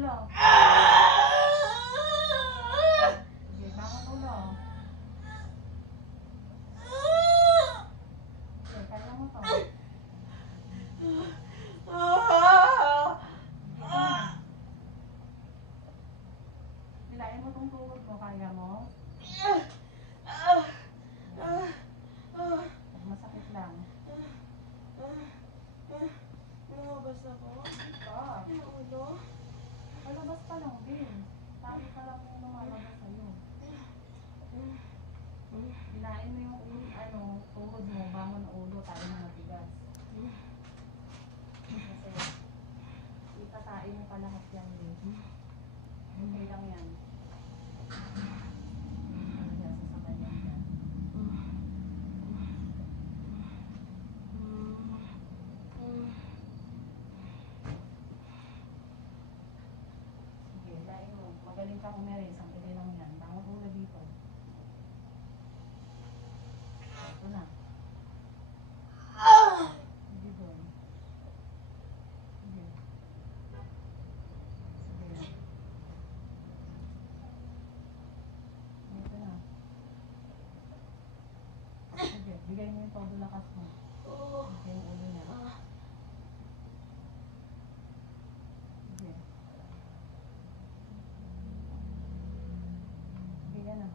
ulo. Sige, bangon ulo. Sige, kaya mo to. Nilain mo tong tuhod mo, kaya mo? Masakit lang. Lumabas ako. Ika. Yung ulo. Malabas pa lang din. Sabi ka lang yung lumalabas sa'yo. Hilain mo yung tuhod mo, bangon na ulo, tayo na matigas. Kasi, itatain mo pa lahat yan din. Okay lang yan. Kaya sasabayan ka. Sige, hilain mo. Magaling ka umiris. Ang pili lang yan. Bangon ulo dito. Ito na. Sige doon. Sige. Sige. Ito na. Sige, bigay mo yung todo lakas mo. Bigay yung ulo niya. Sige. Sige yan na.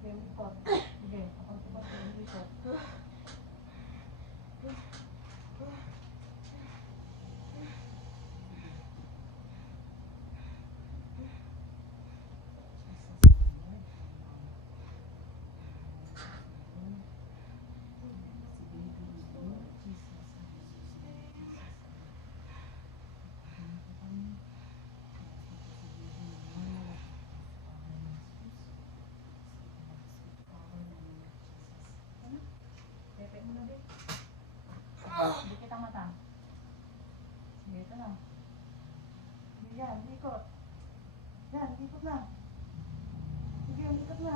Sige, yung ikot. Sige, kapag ikot yung ikot. Pepe mo na, babe. Hindi kita mata. Sige, ito na. Sige, yan, ikot. Yan, ikot na. Sige, ikot na.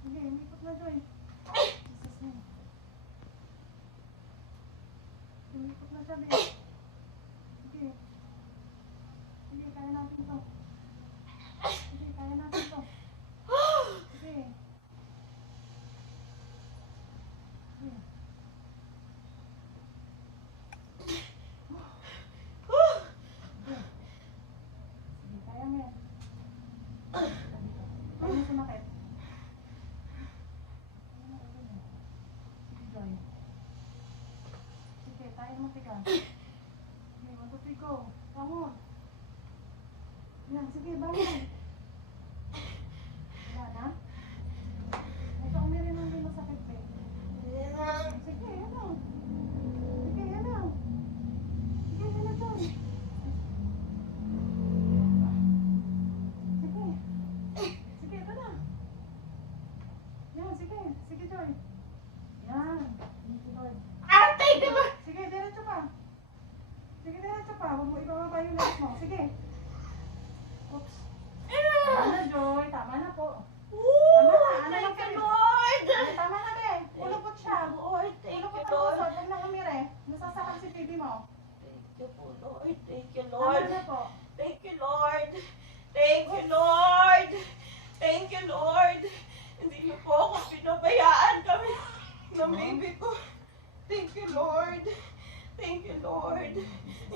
Sige, ikot na, Joy. Jesus name. Ikot na siya, babe. Sige. Sige, kaya natin to. Sige, kaya natin to. Sige. Sige. Sige, kaya mo yan. Kaya mo sumakit. Sige, Joy. Sige, kaya mo tigas. Sige, 1, 2, 3, go. Bangon. Yan, sige, bangon. Wala na? Ito, umirin lang din masakit, babe. Sige, yan lang. Sige, yan lang. Sige, yan lang, Joy. Sige. Sige, ito na. Yan, sige. Sige, Joy. Yan. Sige, Joy. Sige, diretso pa. Sige, diretso pa. Huwag mo ibababa yung legs mo. Sige. Oops. Tama na, Joy. Tama na po. Tama na. Ano lang kayo? Tama na, be. Ulupot siya. Ulupot ang usod. Huwag na umire. Nasasakal si baby mo. Thank you, Tama Lord. na po. Thank you, Lord. Thank you, Lord. Thank you, Lord. Hindi niyo po ako pinabayaan kami ng baby ko. Thank you, Lord. Thank you, Lord.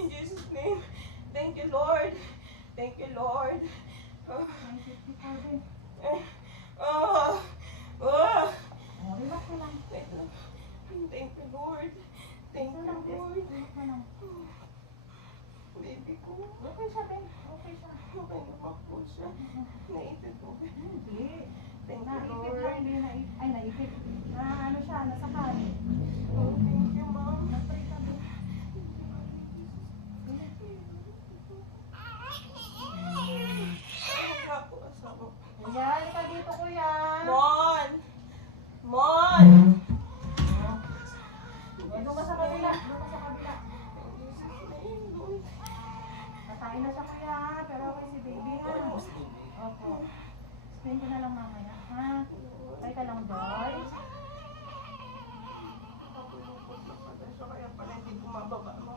In Jesus' name. Thank you, Lord. Thank you, Lord. 954 din. Oh, Relax na lang. thank you, Lord. Thank you, Relax Lord. na lang. Baby ko. Okay siya, Ben. Okay siya. Okay naman po siya. Naitid po. Hindi. Thank you, Naipit Lord. lang. Hindi naipit. Ay, naipit. Ano siya, nasakal. Oh, thank you, Mom. Nag-pray ka, Ben. Kuya, halika dito, kuya. Mon! Mon! Doon ka sa kabila. Doon ka sa kabila. Kakain na siya, kuya. Pero okay si baby, ha? Opo. Explain ko na lang mamaya, ha? Try ka lang, Joy. Kaya pala hindi bumababa mo.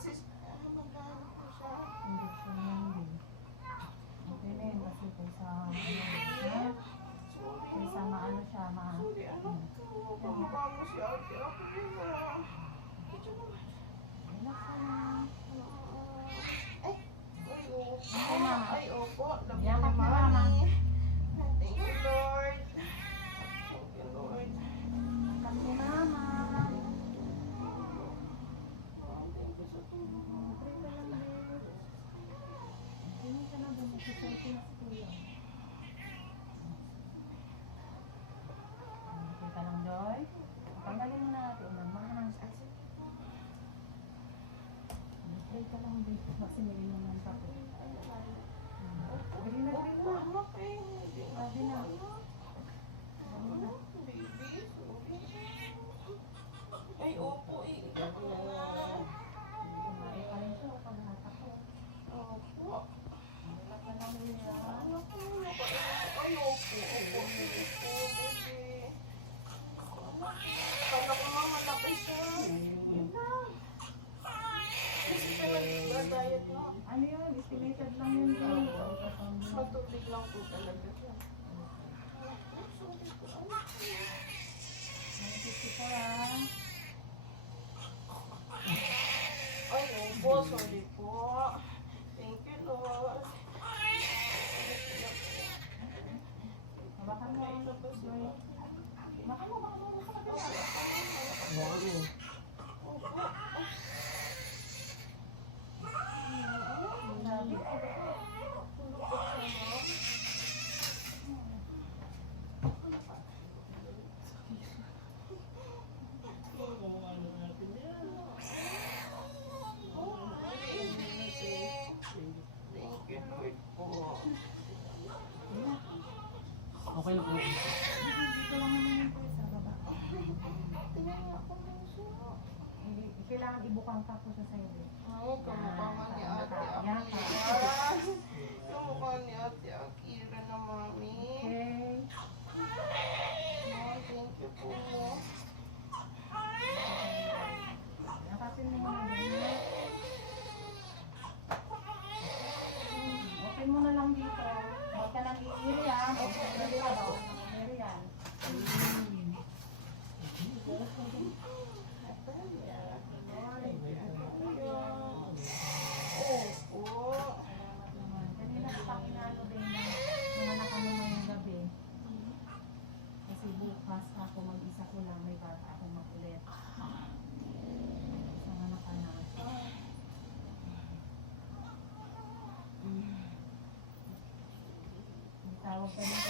Sis, magkano po siya? Injection yan din. Okay na yun kasi kaysa kaysa maano siya, Sorry, anak ko. Kamukha mo si ate. Ako din ah. Medyo naman. relax ka lang. Ay, ay, opo. Okay, mama. Ay, opo. Love you Yakap ni na, mama. Mami. Thank you, Lord. Thank you, Lord. Angkat si mama. Thank you sa tulong. Pray ka lang, babe. Hindi ka na bumisisulti na si kuya. Okay ka lang, Joy. Tanggalin mo na natin. Nagmahang. Pray ka lang, babe. Kasi may inuman pa po. Galing na, galing na. Anak eh. Hindi na Sabi na. Anak, baby. Sorry. Ay, opo eh. Iyak na nga. Kumain ka rin siya pag hatak ko. Opo. Relax ka lang, Kuya. Anak ko. Ay, opo. Opo. Opo, baby. Kala ko nga malaki siya. Yun lang. Kasi siya nag-diet na. Ano yun? Estimated lang yun. Matubig lang po talaga siya. 954 ah. Ay, opo. Sorry po. Thank you, Lord. Hawakan mo ang Joy. Hawakan mo, hawakan mo. Grabe. Thank you, Lord po. Okay lang po. Dito lang naman yung Kuya sa baba. Tinaya ko lang siya. Hindi, kailangan ibukang ka po sa side. Oo, kamukha nga ni Ate Yan. Akira. Kamukha ni Ate Akira na mami. Okay. Oh, thank you po. Nakasin mo muna din. Open mo na lang dito. Huwag ka nang iiri ha. Huwag ka nang iiri ha. Iiri yan. Opo. Salamat naman. Kanina ko pa kinalo din na mga nakanong ngayong gabi. Kasi bukas ako mag-isa ko lang. May bata ako makulit. Isang anak ka na. May tawag ka dito